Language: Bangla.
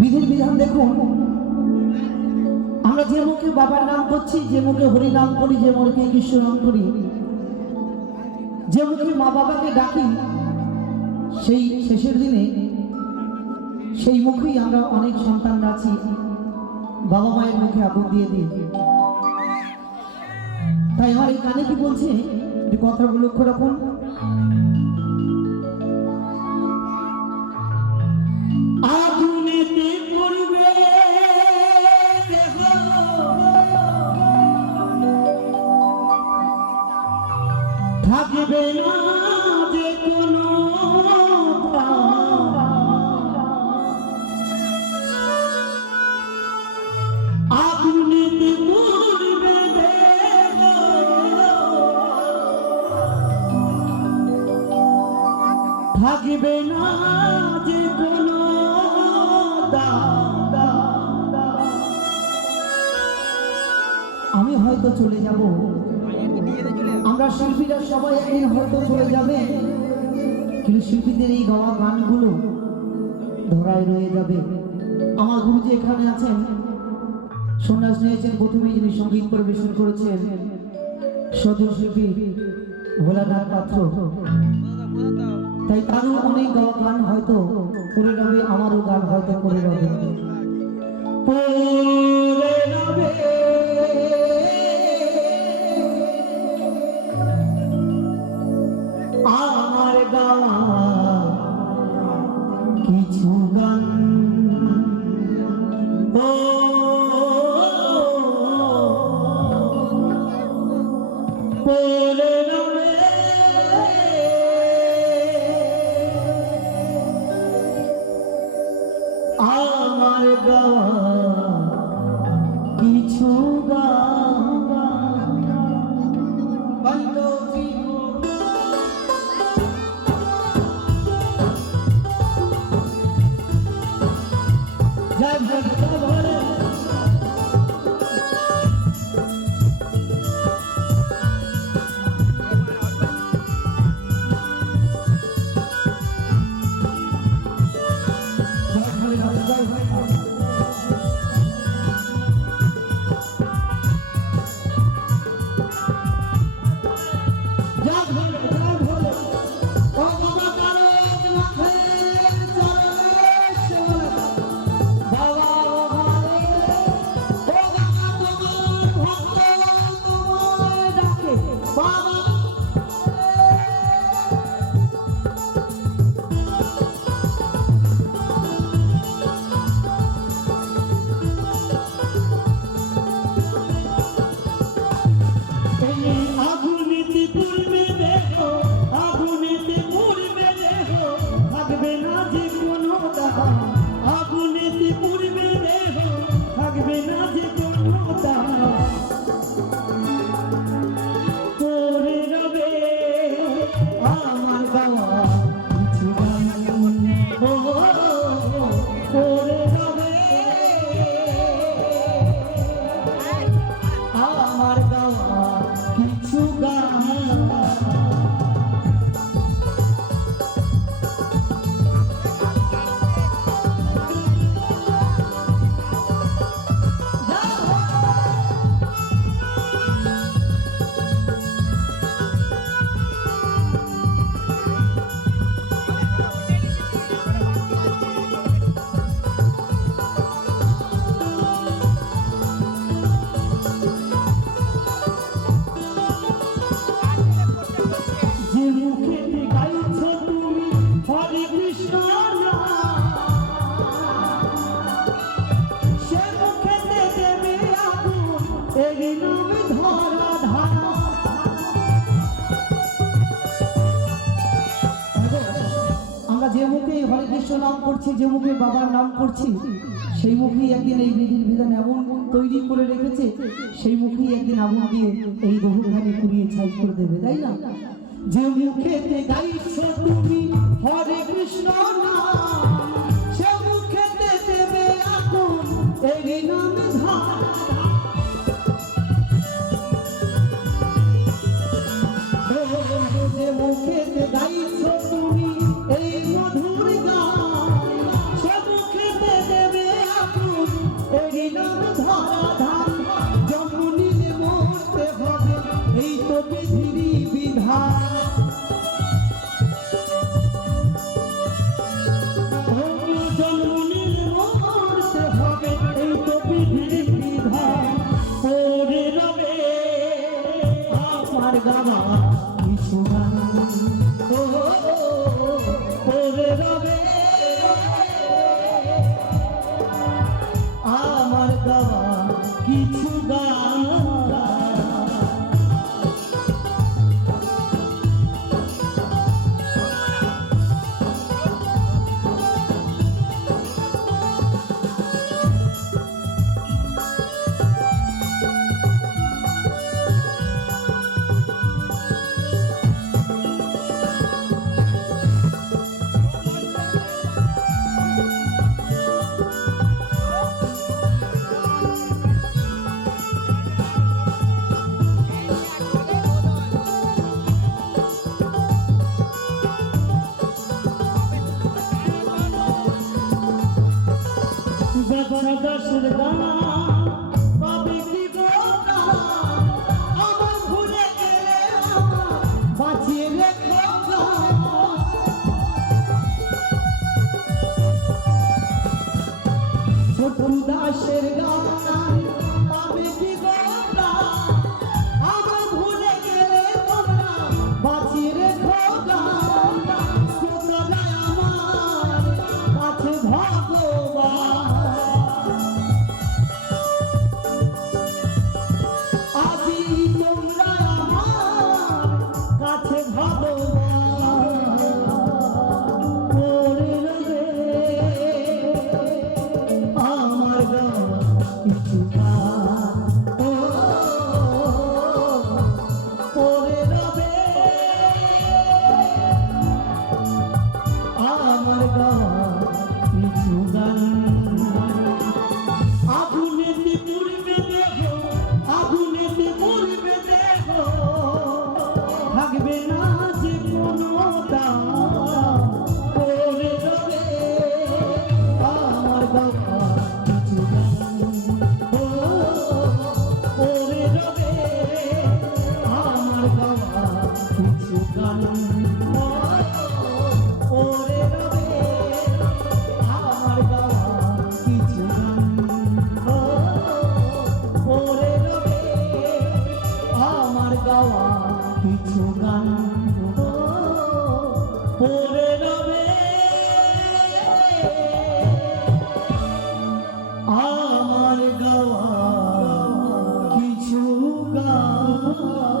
বিধির বিধান দেখুন, আমরা যে মুখে বাবার নাম করছি, যে মুখে হরি নাম করি, যে মুখে কৃষ্ণ নাম করি, যে মুখে মা বাবাকে ডাকি, সেই শেষের দিনে সেই মুখেই আমরা অনেক সন্তানরা আছি বাবা মায়ের মুখে আগুন দিয়ে দিই। তাই আমার এই কানে কি বলছে এই কথাগুলো লক্ষ্য রাখুন। আগুনেতে পড়বে দেহ, থাকবে না যে কোনো আগুনেতে পড়বে দেহ, থাকবে না যে কোনো। আমি হয়তো চলে যাব, আমরা শিল্পীরা সবাই একদিন হয়তো চলে যাবে, কিন্তু শিল্পীদের এই গাওয়া গানগুলো ধরায় রয়ে যাবে। আমার গুরুজি এখানে আছেন, সন্ন্যাস নিয়েছেন, প্রথমে যিনি সঙ্গীত পরিবেশন করেছেন সদর শিল্পী ভোলানাথ পাত্র, তাই তারও অনেক গাওয়া গান হয়তো করে যাবে, আমারও গান হয়তো করে যাবে। আমার গাওয়া কিছু গান পড়ে যাবে, আমার গাওয়া কিছু গান জয় ভগবান। যে মুখে হরে কৃষ্ণ নাম করছি, যে মুখে বাবার নাম করছি, সেই মুখেই একদিন এই বিধির বিধান এমন তৈরি করে রেখেছে, সেই মুখেই একদিন আগুন দিয়ে এই বহুখানি পুড়িয়ে ছাই করে দেবে, তাই না? যে মুখেতে গাইছ তুমি হরে কৃষ্ণ নাম, সে মুখেতে দেবে আগুন এই নাম ধাম। যে মুখেতে গাইছ তুমি এই মধুর গান, সে মুখেতে দেবে দাসের গান পাবে কি গো প্রাণ? আমার ভুলে গেলে আমার বাঁচিয়ে রেখো প্রাণ। ছোট দাসের গান পাবে কি গো প্রাণ? আমার ভুলে গেলে তোমরা বাঁচিয়ে রেখো প্রাণ। শ্রোতারাই আমার কাছে ভগবান, আজি তোমরা আমার কাছে ভগবান। পড়ে রবে আমার গাওয়া কিছু গান, ও পড়ে রবে আমার গাওয়া কিছু গান। আগুনেতে পুড়বে দেহ, আগুনেতে পুড়বে দেহ, থাকবে না যে কোনো দাম। পড়ে রবে আমার গাওয়া কিছু গান, ও পড়ে রবে আমার গাওয়া কিছু গান। ও পড়ে রবে আমার গাওয়া কিছু গান, ও পড়ে রবে আমার গাওয়া কিছু গান, ও পড়ে রবে আমার গাওয়া কিছু গান।